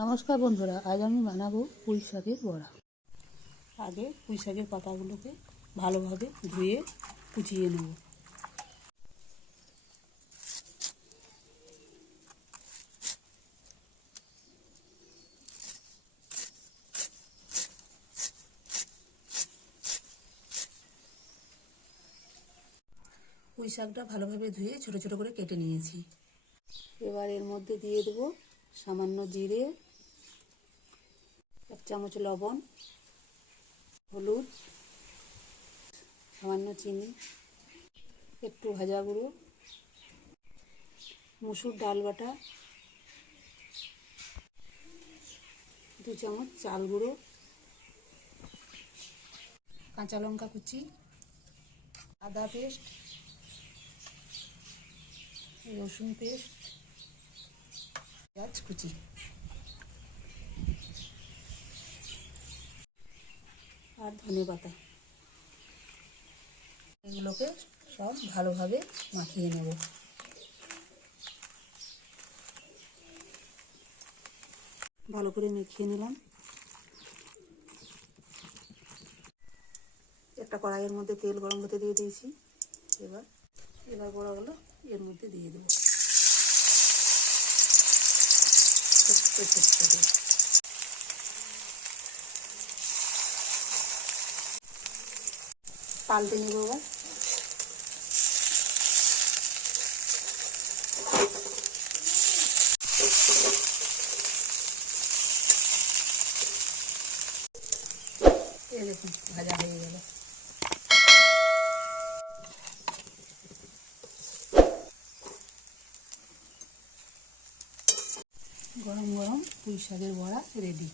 নমস্কার বন্ধুরা, আজ আমি বানাবো পুঁই শাকের বড়া। আগে পুঁই শাকের পাতাগুলোকে ভালোভাবে ধুয়ে কুচিয়ে নেব। পুঁই শাকটা ভালোভাবে ধুয়ে ছোট ছোট করে কেটে নিয়েছি। এবার এর মধ্যে দিয়ে দেব সামান্য জিরে, 1 চামচ লবণ, হলুদ, সামান্য চিনি, একটু ভাজা গুঁড়ো, মুসুর ডাল বাটা, 2 চামচ চাল গুঁড়ো, কাঁচা লঙ্কা কুচি, আদা পেস্ট, রসুন পেস্ট, পেঁয়াজ কুচি। আর ধনে পাতা। এগুলোকে সব ভালোভাবে মাখিয়ে নেব। ভালো করে মেখে নিলাম। একটা কড়াইয়ের মধ্যে তেল গরম হতে দিয়ে দিয়েছি। এবার বড়াগুলো এর মধ্যে দিয়ে দেবো। পাল্টে নেব এবার। এই দেখুন ভাজা হয়ে গেল। গরম গরম পুঁই শাকের বড়া রেডি।